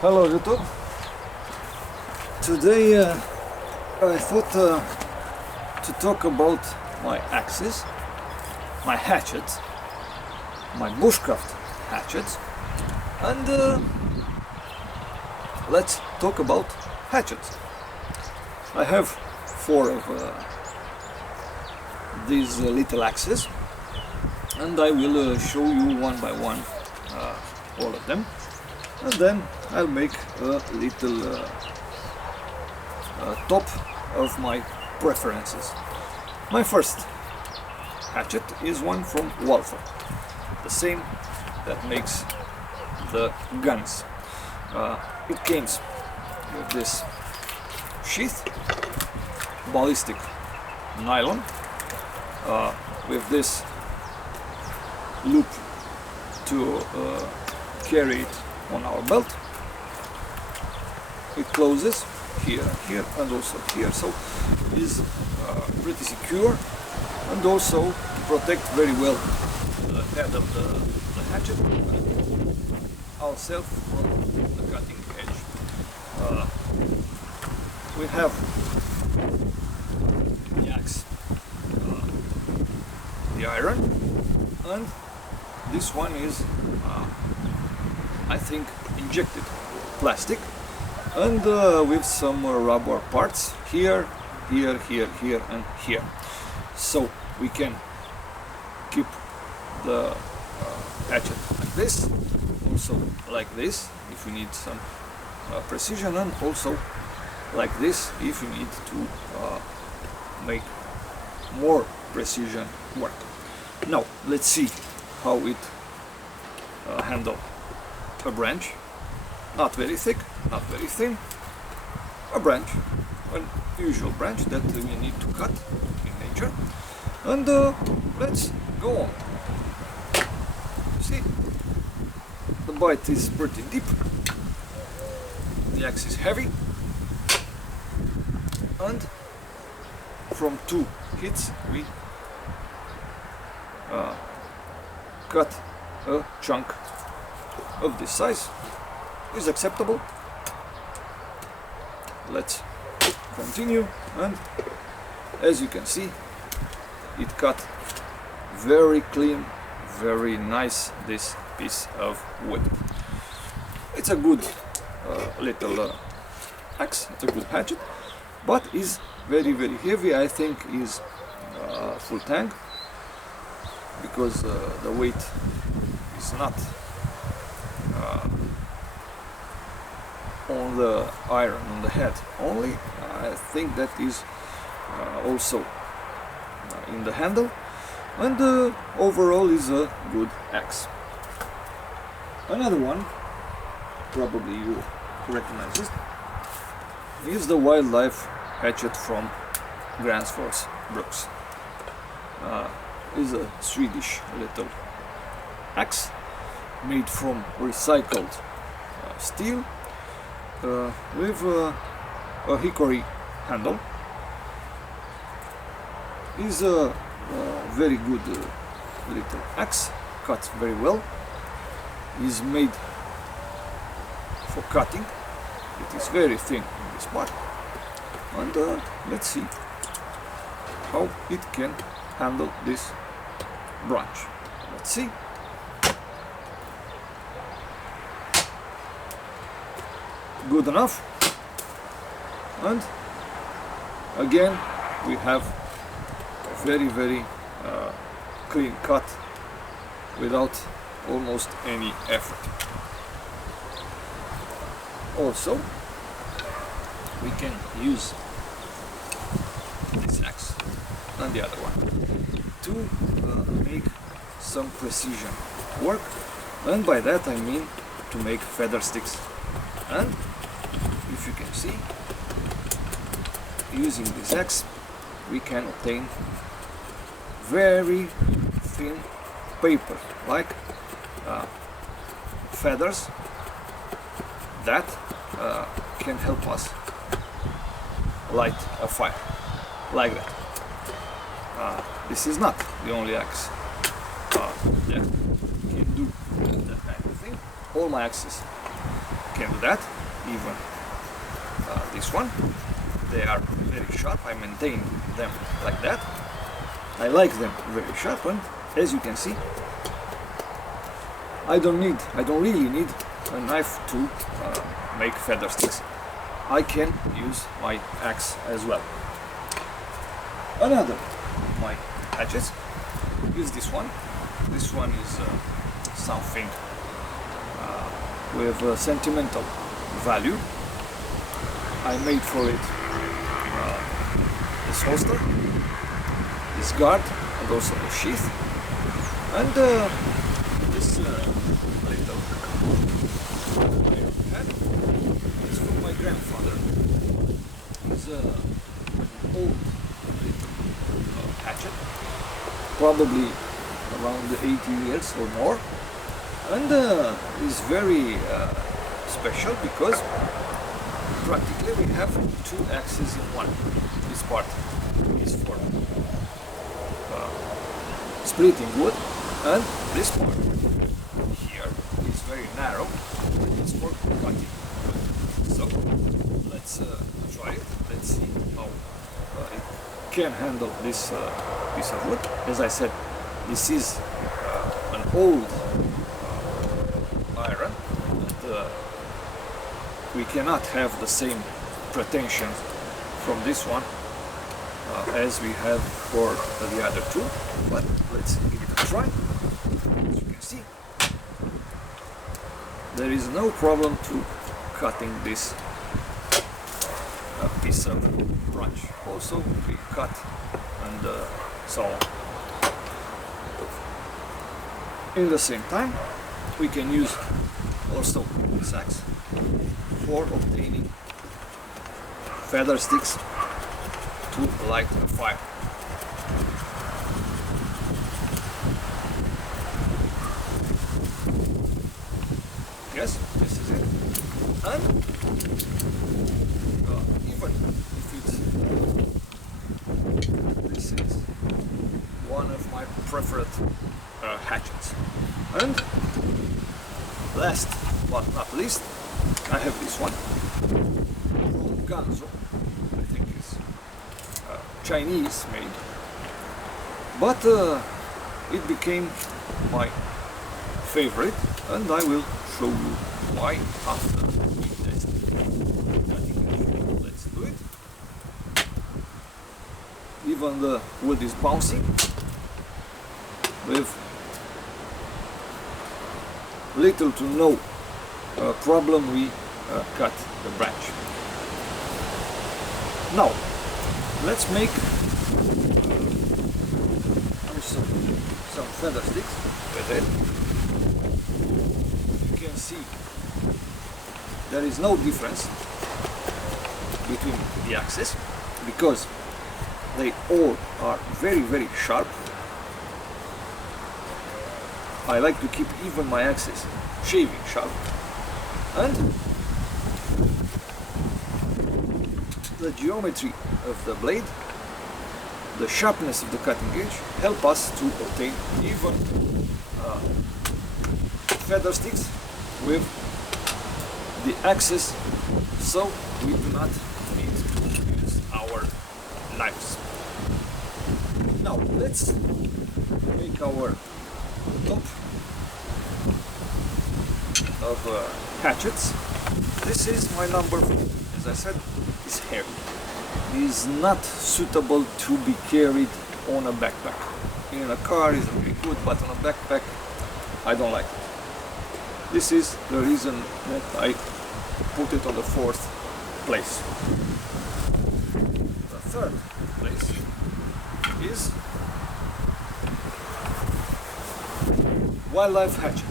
Hello YouTube. Today I thought to talk about my axes, my hatchets, my bushcraft hatchets, and let's talk about hatchets. I have four of these little axes, and I will show you one by one all of them, and then I'll make a little top of my preferences. My first hatchet is one from Walther, the same that makes the guns. It comes with this sheath, ballistic nylon, with this loop to carry it on our belt. It closes here, and also here, so it is pretty secure, and also protect very well the head of the hatchet and ourselves from the cutting edge. We have the axe, the iron, and this one is I think injected plastic, and with some rubber parts here, and here, so we can keep the hatchet like this, also like this if we need some precision, and also like this if we need to make more precision work. Now let's see how it handles a branch, not very thick, not very thin, a branch, an usual branch that we need to cut in nature, and let's go on. You see, the bite is pretty deep, the axe is heavy, and from 2 hits we cut a chunk of this size. Is acceptable. Let's continue, and as you can see, it cut very clean, very nice, this piece of wood. It's a good little axe, it's a good hatchet, but is very heavy. I think is full tank, because the weight is not on the iron, on the head only. I think that is also in the handle, and overall is a good axe. Another one, probably you recognize it, is the wildlife hatchet from Gransfors Brooks. Is a Swedish little axe made from recycled steel, with a hickory handle. Is a very good little axe, cuts very well, is made for cutting. It is very thin in this part, and let's see how it can handle this branch. Let's see. Good enough, and again we have a very clean cut without almost any effort. Also, we can use this axe and the other one to make some precision work, and by that I mean to make feather sticks. And if you can see, using this axe we can obtain very thin paper, like feathers, that can help us light a fire, like that. This is not the only axe that can do that kind of thing. All my axes can do that. Even this one, they are very sharp. I maintain them like that. I like them very sharp, and as you can see, I don't really need a knife to make feather sticks. I can use my axe as well. Another my hatchets is this one. This one is something with sentimental value. I made for it this holster, this guard, and also the sheath, and this little iron head is from my grandfather. It's an old little hatchet, probably around 80 years or more, and is very special because practically we have two axes in one. This part is for splitting wood, and this part here is very narrow, and it's for cutting. So let's try it. Let's see how it can handle this piece of wood. As I said, this is an old iron, and we cannot have the same pretensions from this one as we have for the other two, but let's give it a try. As you can see, there is no problem to cutting this piece of branch. Also we cut and so on. In the same time, we can use also this axe for obtaining feather sticks to light a fire. Yes, this is it. And even if this is one of my preferred hatchets. And last but not least, I have this one from Ganzo. I think it's Chinese made, but it became my favorite, and I will show you why after we test it. Let's do it. Even the wood is bouncing with little to no problem. We cut the branch. Now let's make some feather sticks with it. You can see there is no difference between the axes because they all are very sharp. I like to keep even my axes shaving sharp, and the geometry of the blade, the sharpness of the cutting edge help us to obtain even feather sticks with the axes, so we do not need to use our knives. Now let's make our top of hatchets. This is my number 4. As I said, it's heavy. It is not suitable to be carried on a backpack. In a car is really good, but on a backpack I don't like it. This is the reason that I put it on the 4th place. The 3rd place is wildlife hatchet.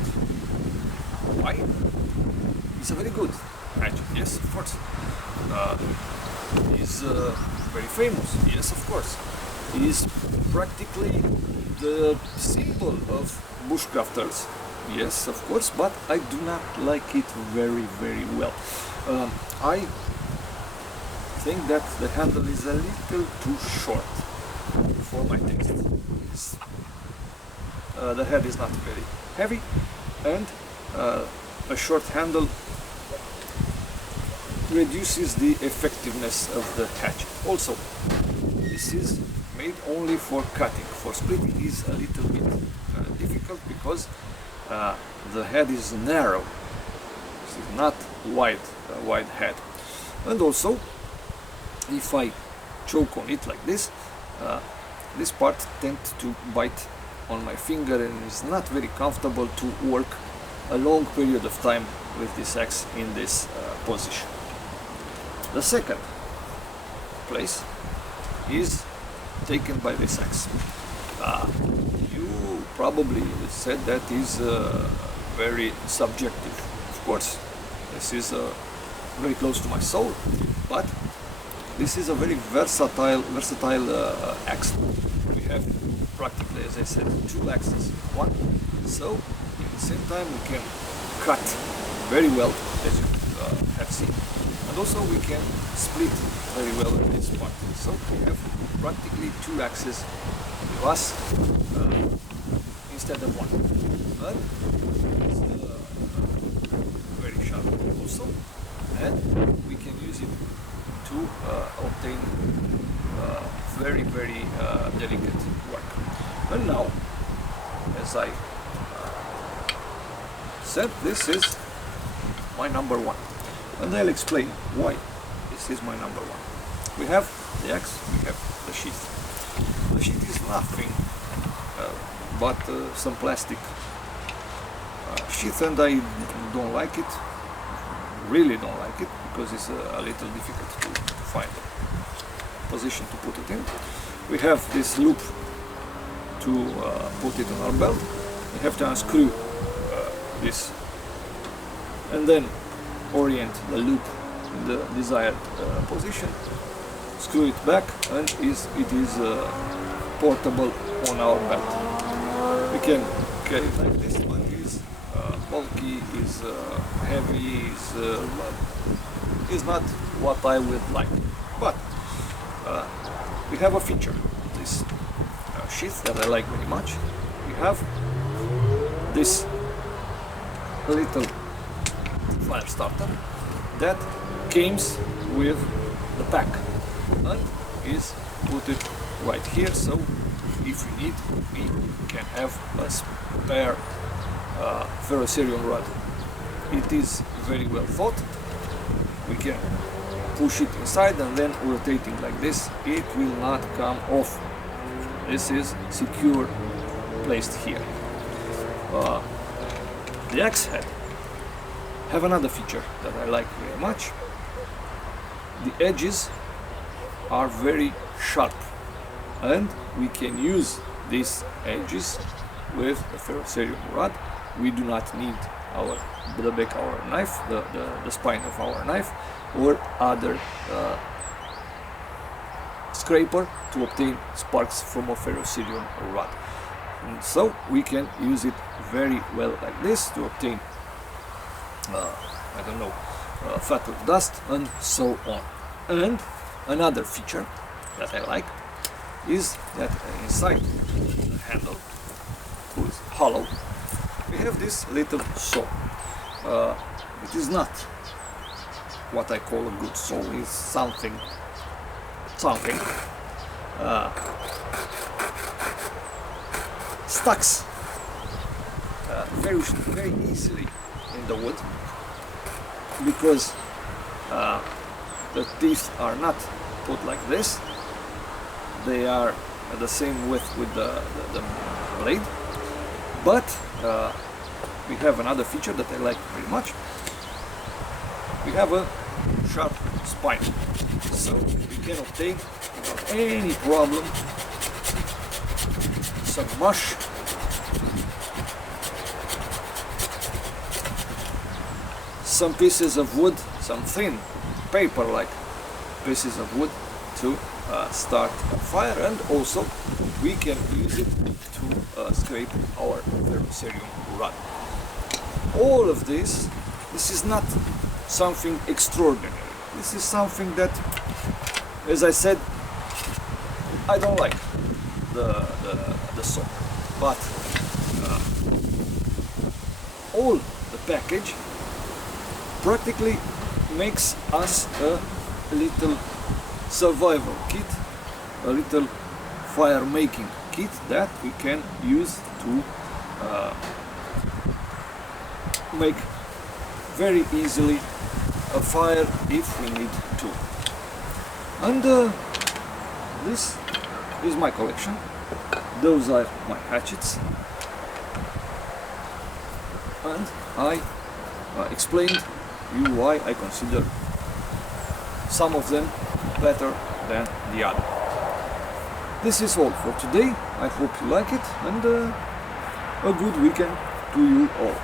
Why? It's a very good hatchet, yes, of course. It's very famous, yes, of course. It is practically the symbol of bushcrafters, yes, of course, but I do not like it very well. I think that the handle is a little too short for my taste. The head is not very heavy, and a short handle reduces the effectiveness of the hatchet. Also, this is made only for cutting. For splitting is a little bit difficult because the head is narrow. This is not wide head. And also, if I choke on it like this, this part tends to bite on my finger, and it's not very comfortable to work a long period of time with this axe in this position. The second place is taken by this axe. You probably said that is very subjective. Of course, this is very close to my soul, but this is a very versatile axe. We have practically, as I said, two axes in one, so at the same time we can cut very well, as you have seen, and also we can split very well in this part. So we have practically two axes with us instead of one. And it's very sharp also, and we can use it to obtain very delicate work. And now, as I said, this is my number one, and I'll explain why this is my number one. We have the axe, we have the sheath. The sheath is nothing but some plastic sheath, and I don't like it, really don't like it, because it's a little difficult to find a position to put it in. We have this loop to put it on our belt. We have to unscrew this and then orient the loop in the desired position, screw it back, and it is portable on our belt. We can carry it like this. One is bulky, is heavy, is not what I would like, but we have a feature, this sheath, that I like very much. We have this little fire starter that comes with the pack and is put it right here, so if we need, we can have a spare ferrocerium rod. It is very well thought. We can push it inside and then rotating like this, it will not come off. This is secure, placed here. The axe head have another feature that I like very much. The edges are very sharp, and we can use these edges with the ferrocerium rod. We do not need the back of our knife, the spine of our knife, or other scraper to obtain sparks from a ferrocerium rod. And so we can use it very well like this to obtain fat or dust and so on. And another feature that I like is that inside the handle, which is hollow, we have this little saw. It is not what I call a good saw. It's something stucks very easily in the wood, because the teeth are not put like this. They are the same width with the blade, but we have another feature that I like very much. We have a sharp spine, so we can obtain without any problem some mush, some pieces of wood, some thin paper-like pieces of wood to start a fire, and also we can use it to scrape our ferrocerium rod. All of this is not something extraordinary. This is something that, as I said, I don't like the saw, but all the package practically makes us a little survival kit, a little fire making kit that we can use to make very easily a fire if we need to. And this is my collection. Those are my hatchets, and I explained you why I consider some of them better than the other. This is all for today. I hope you like it, and a good weekend to you all.